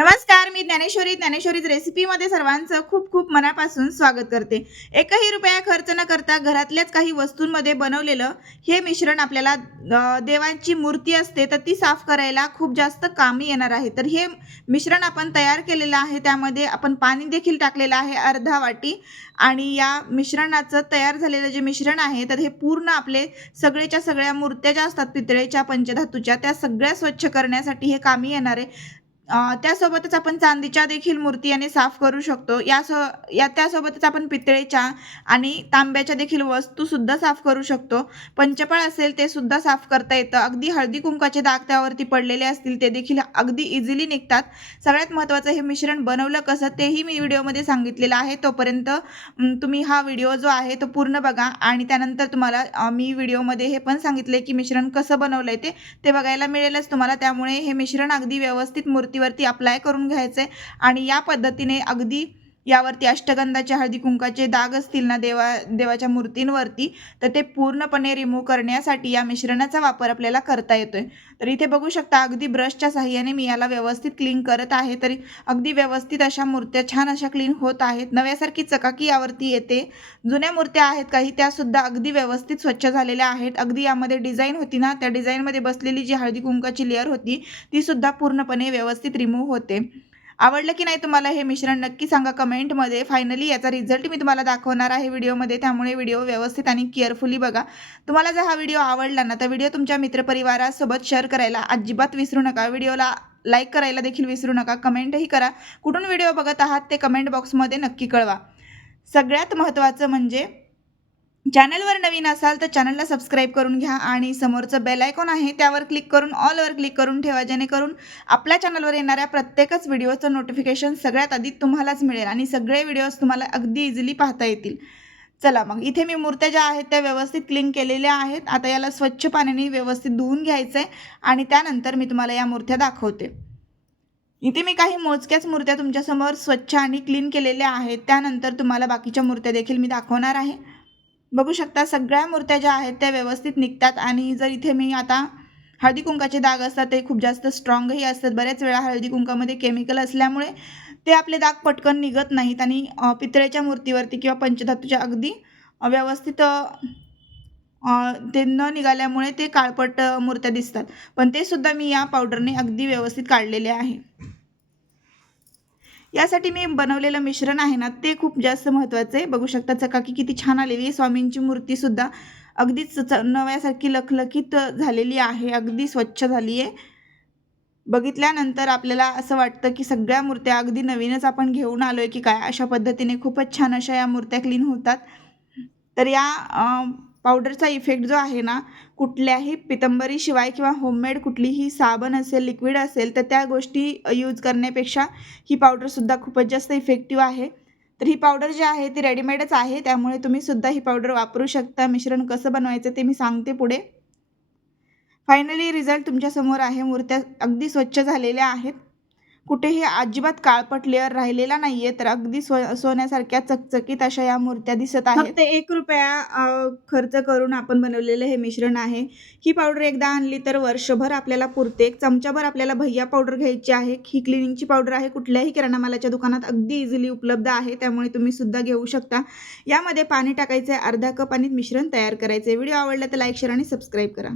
नमस्कार, मी ज्ञानेश्वरीच रेसिपीमध्ये सर्वांचं खूप खूप मनापासून स्वागत करते. एकही रुपया खर्च न करता घरातल्याच काही वस्तूंमध्ये बनवलेलं हे मिश्रण आपल्याला देवांची मूर्ती असते तर ती साफ करायला खूप जास्त कामी येणार आहे. तर हे मिश्रण आपण तयार केलेलं आहे. त्यामध्ये आपण पाणी देखील टाकलेलं आहे अर्धा वाटी आणि या मिश्रणाचं तयार झालेलं जे मिश्रण आहे तर हे पूर्ण आपले सगळेच्या सगळ्या मूर्त्या ज्या असतात पितळेच्या, पंचधातूच्या त्या सगळ्या स्वच्छ करण्यासाठी हे कामी येणार आहे. त्यासोबतच आपण चांदीच्या देखील मूर्ती याने साफ करू शकतो. त्यासोबतच आपण पितळेच्या आणि तांब्याच्या देखील वस्तूसुद्धा साफ करू शकतो. पंचपाळ असेल ते सुद्धा साफ करता येतं. अगदी हळदी-कुंकाचे डाग त्यावरती पडलेले असतील ते देखील अगदी इझिली निघतात. सगळ्यात महत्त्वाचं हे मिश्रण बनवलं कसं तेही मी व्हिडिओमध्ये सांगितलेलं आहे. तोपर्यंत तुम्ही हा व्हिडिओ जो आहे तो पूर्ण बघा आणि त्यानंतर तुम्हाला मी व्हिडिओमध्ये हे पण सांगितले की मिश्रण कसं बनवलंय ते बघायला मिळेलच तुम्हाला. त्यामुळे हे मिश्रण अगदी व्यवस्थित मूर्तीवरती अप्लाय करून घ्यायचंय आणि या पद्धतीने अगदी यावरती अष्टगंधाचे हळदी कुंकाचे डाग असतील ना देवाच्या मूर्तींवरती तर ते पूर्णपणे रिमूव्ह करण्यासाठी या मिश्रणाचा वापर आपल्याला करता येतोय. तर इथे बघू शकता अगदी ब्रशच्या साहाय्याने मी याला व्यवस्थित क्लीन करत आहे. तरी अगदी व्यवस्थित अशा मूर्त्या छान अशा क्लीन होत आहेत. नव्यासारखी चकाकी यावरती येते. जुन्या मूर्त्या आहेत काही त्या सुद्धा अगदी व्यवस्थित स्वच्छ झालेल्या आहेत. अगदी यामध्ये डिझाईन होती ना त्या डिझाईनमध्ये बसलेली जी हळदी कुंकाची लेअर होती ती सुद्धा पूर्णपणे व्यवस्थित रिमूव्ह होते. आवडलं की नाही तुम्हाला हे मिश्रण नक्की सांगा कमेंटमध्ये. फायनली याचा रिझल्ट मी तुम्हाला दाखवणार आहे व्हिडिओमध्ये. त्यामुळे व्हिडिओ व्यवस्थित आणि केअरफुली बघा. तुम्हाला जर हा व्हिडिओ आवडला ना तर व्हिडिओ तुमच्या मित्रपरिवारासोबत शेअर करायला अजिबात विसरू नका. व्हिडिओला लाईक करायला देखील विसरू नका. कमेंटही करा. कुठून व्हिडिओ बघत आहात ते कमेंट बॉक्समध्ये नक्की कळवा. सगळ्यात महत्त्वाचं म्हणजे चॅनलवर नवीन असाल तर चॅनलला सबस्क्राईब करून घ्या आणि समोरचं बेल आयकॉन आहे त्यावर क्लिक करून ऑलवर क्लिक करून ठेवा. जेणेकरून आपल्या चॅनलवर येणाऱ्या प्रत्येकच व्हिडिओचं नोटिफिकेशन सगळ्यात आधी तुम्हालाच मिळेल आणि सगळे व्हिडिओज तुम्हाला अगदी इझिली पाहता येतील. चला मग इथे मी मूर्त्या ज्या आहेत त्या व्यवस्थित क्लीन केलेल्या आहेत. आता याला स्वच्छ पाण्याने व्यवस्थित धुवून घ्यायचं आहे आणि त्यानंतर मी तुम्हाला या मूर्त्या दाखवते. इथे मी काही मोजक्याच मूर्त्या तुमच्यासमोर स्वच्छ आणि क्लीन केलेल्या आहेत. त्यानंतर तुम्हाला बाकीच्या मूर्त्या देखील मी दाखवणार आहे. बघू शकता सगळ्या मूर्त्या ज्या आहेत त्या व्यवस्थित निघतात आणि जर इथे मी आता हळदी कुंकाचे डाग असतात ते खूप जास्त स्ट्रॉंगही असतात. बऱ्याच वेळा हळदी कुंकामध्ये केमिकल असल्यामुळे ते आपले डाग पटकन निघत नाहीत आणि पितळेच्या मूर्तीवरती किंवा पंचधातूच्या अगदी व्यवस्थित ते न निघाल्यामुळे ते काळपट मूर्त्या दिसतात. पण ते सुद्धा मी या पावडरने अगदी व्यवस्थित काढलेले आहे. यासाठी मी बनवलेलं मिश्रण आहे ना ते खूप जास्त महत्त्वाचं आहे. बघू शकता चकाकी किती छान आलेली आहे. स्वामींची मूर्तीसुद्धा अगदीच नव्यासारखी लखलखीत झालेली आहे. अगदी स्वच्छ झाली आहे. बघितल्यानंतर आपल्याला असं वाटतं की सगळ्या मूर्त्या अगदी नवीनच आपण घेऊन आलो आहे की काय. अशा पद्धतीने खूपच छान अशा या मूर्त्या क्लीन होतात. तर या पावडरचा इफेक्ट जो आहे ना कुठल्याही पितंबरीशिवाय किंवा होममेड कुठलीही साबण असेल लिक्विड असेल तर त्या गोष्टी यूज करण्यापेक्षा ही पावडरसुद्धा खूपच जास्त इफेक्टिव्ह आहे. तर ही पावडर जी आहे ती रेडीमेडच आहे. त्यामुळे तुम्हीसुद्धा ही पावडर वापरू शकता. मिश्रण कसं बनवायचं ते मी सांगते पुढे. फायनली रिझल्ट तुमच्यासमोर आहे. मूर्त्या अगदी स्वच्छ झालेल्या आहेत. कुठेही अजिबात काळपट लेअर राहिलेला नाही आहे. तर अगदी सोन्यासारख्या चकचकीत अशा या मूर्त्या दिसत आहेत. फक्त ₹1 खर्च करून आपण बनवलेलं हे मिश्रण आहे. ही पावडर एकदा आणली तर वर्षभर आपल्याला पुरते. 1 चमचाभर आपल्याला भैया पावडर घ्यायची आहे. ही क्लिनिंगची पावडर आहे. कुठल्याही किराणा मालाच्या दुकानात अगदी इझिली उपलब्ध आहे. त्यामुळे तुम्ही सुद्धा घेऊ शकता. यामध्ये पाणी टाकायचं आहे. अर्धा कप आणि मिश्रण तयार करायचं आहे. व्हिडिओ आवडला तर लाईक, शेअर आणि सबस्क्राईब करा.